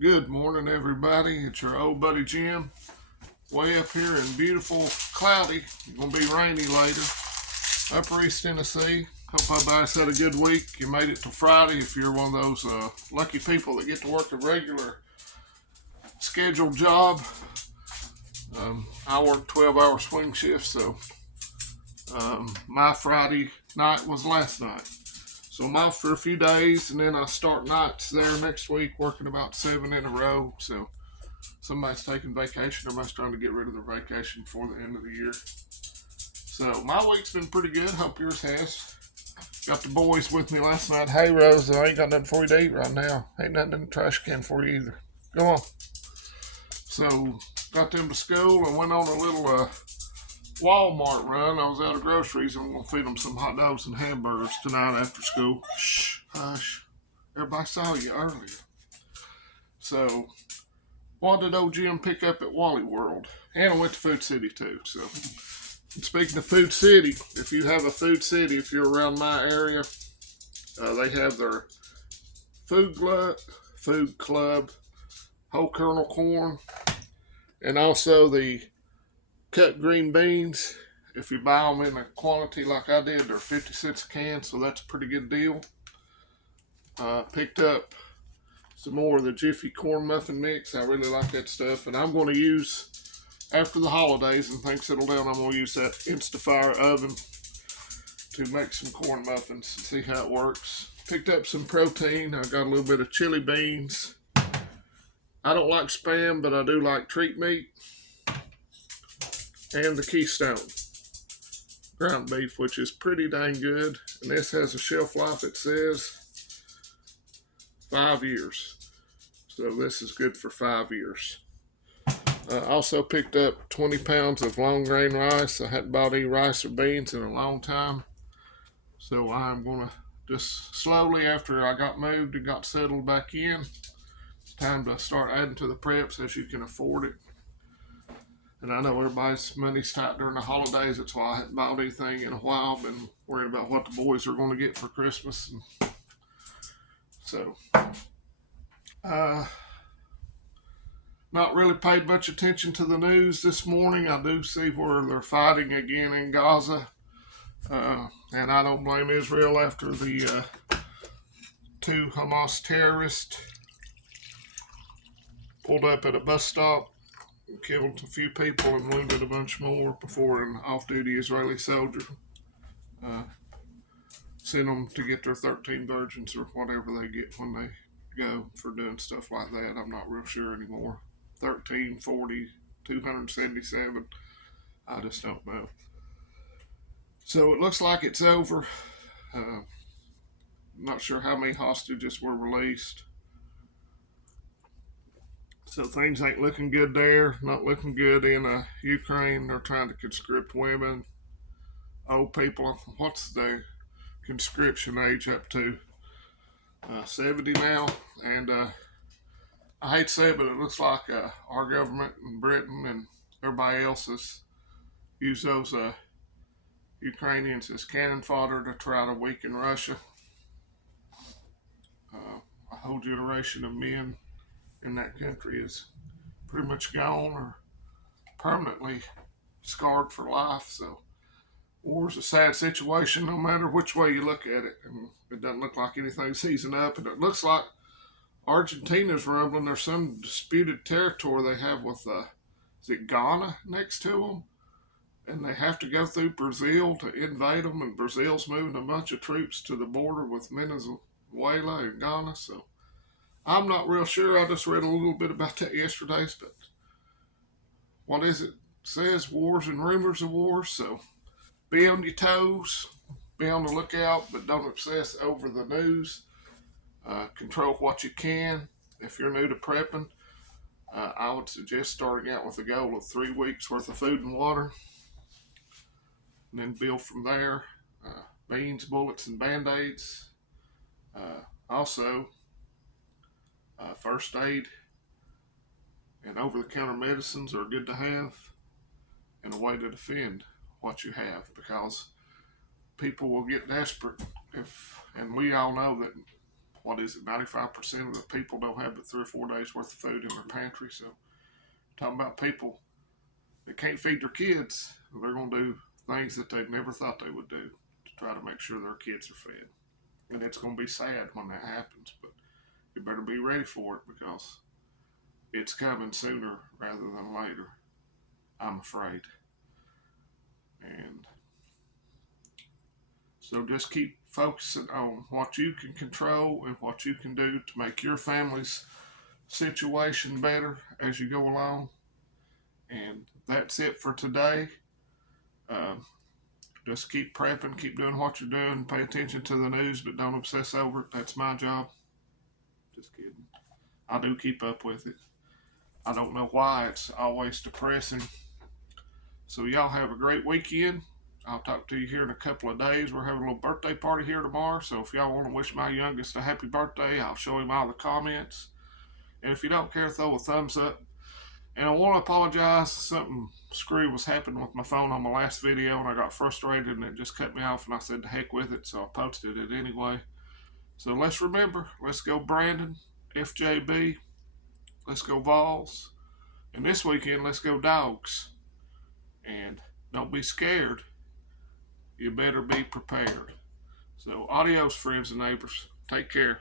Good morning, everybody. It's your old buddy Jim. Way up here in beautiful, cloudy. It's gonna be rainy later. Upper East Tennessee. Hope everybody's had a good week. You made it to Friday. If you're one of those lucky people that get to work a regular scheduled job, I work 12-hour swing shifts, so my Friday night was last night. So I'm off for a few days, and then I start nights there next week, working about 7 in a row. So somebody's taking vacation, everybody's trying to get rid of their vacation before the end of the year. So my week's been pretty good. Hope yours has. Got the boys with me last night. Hey Rose, I ain't got nothing for you to eat right now. Ain't nothing in the trash can for you either. Go on. So got them to school and went on a little Walmart run. I was out of groceries. I'm gonna feed them some hot dogs and hamburgers tonight after school. Shh, hush. Everybody saw you earlier. So what did old Jim pick up at Wally World? And I went to Food City too. So, speaking of Food City, if you have a Food City, if you're around my area, they have their food club, whole kernel corn, and also the cut green beans. If you buy them in a quantity like I did, they're 50 cents a can, so that's a pretty good deal. Picked up some more of the Jiffy corn muffin mix. I really like that stuff, and I'm going to use after the holidays and things settle down. I'm going to use that Instafire oven to make some corn muffins and see how it works. Picked up some protein. I got a little bit of chili beans. I don't like Spam, but I do like Treat Meat and the Keystone ground beef, which is pretty dang good. And this has a shelf life, it says 5 years. So this is good for 5 years. Also picked up 20 pounds of long grain rice. I hadn't bought any rice or beans in a long time. So I'm going to just slowly, after I got moved and got settled back in, it's time to start adding to the preps as you can afford it. And I know everybody's money's tight during the holidays. That's why I haven't bought anything in a while. Been worried about what the boys are going to get for Christmas. And so, not really paid much attention to the news this morning. I do see where they're fighting again in Gaza. And I don't blame Israel after the two Hamas terrorists pulled up at a bus stop, killed a few people, and wounded a bunch more before an off-duty Israeli soldier uh, sent them to get their 13 virgins or whatever they get when they go for doing stuff like that. I'm not real sure anymore. 13, 40, 277. I just don't know. So it looks like it's over. Not sure how many hostages were released. So things ain't looking good there. Not looking good in Ukraine. They're trying to conscript women, old people. What's the conscription age up to? 70 now. And I hate to say it, but it looks like our government and Britain and everybody else has used those Ukrainians as cannon fodder to try to weaken Russia. A whole generation of men in that country is pretty much gone or permanently scarred for life. So war's a sad situation no matter which way you look at it. And it doesn't look like anything's easing up. And it looks like Argentina's rumbling. There's some disputed territory they have with, is it Ghana next to them? And they have to go through Brazil to invade them. And Brazil's moving a bunch of troops to the border with Venezuela and Ghana. So I'm not real sure. I just read a little bit about that yesterday. But what is it? It says wars and rumors of wars. So be on your toes, be on the lookout, but don't obsess over the news. Control what you can. If you're new to prepping, I would suggest starting out with a goal of 3 weeks worth of food and water, and then build from there. Beans, bullets, and band-aids. Also, first aid and over-the-counter medicines are good to have, and a way to defend what you have, because people will get desperate and we all know that what is it, 95% of the people don't have but 3 or 4 days worth of food in their pantry. So talking about people that can't feed their kids, they're going to do things that they never thought they would do to try to make sure their kids are fed. And it's going to be sad when that happens, but you better be ready for it because it's coming sooner rather than later, I'm afraid. And so just keep focusing on what you can control and what you can do to make your family's situation better as you go along. And that's it for today. Just keep prepping, keep doing what you're doing, pay attention to the news, but don't obsess over it. That's my job. Just kidding. I do keep up with it. I don't know why it's always depressing. So y'all have a great weekend. I'll talk to you here in a couple of days. We're having a little birthday party here tomorrow. So if y'all want to wish my youngest a happy birthday, I'll show him all the comments. And if you don't care, throw a thumbs up. And I want to apologize. Something screwy was happening with my phone on my last video, and I got frustrated, and it just cut me off, and I said, the heck with it, so I posted it anyway. So let's remember, let's go Brandon, FJB, let's go Vols, and this weekend, let's go Dogs. And don't be scared. You better be prepared. So adios, friends and neighbors. Take care.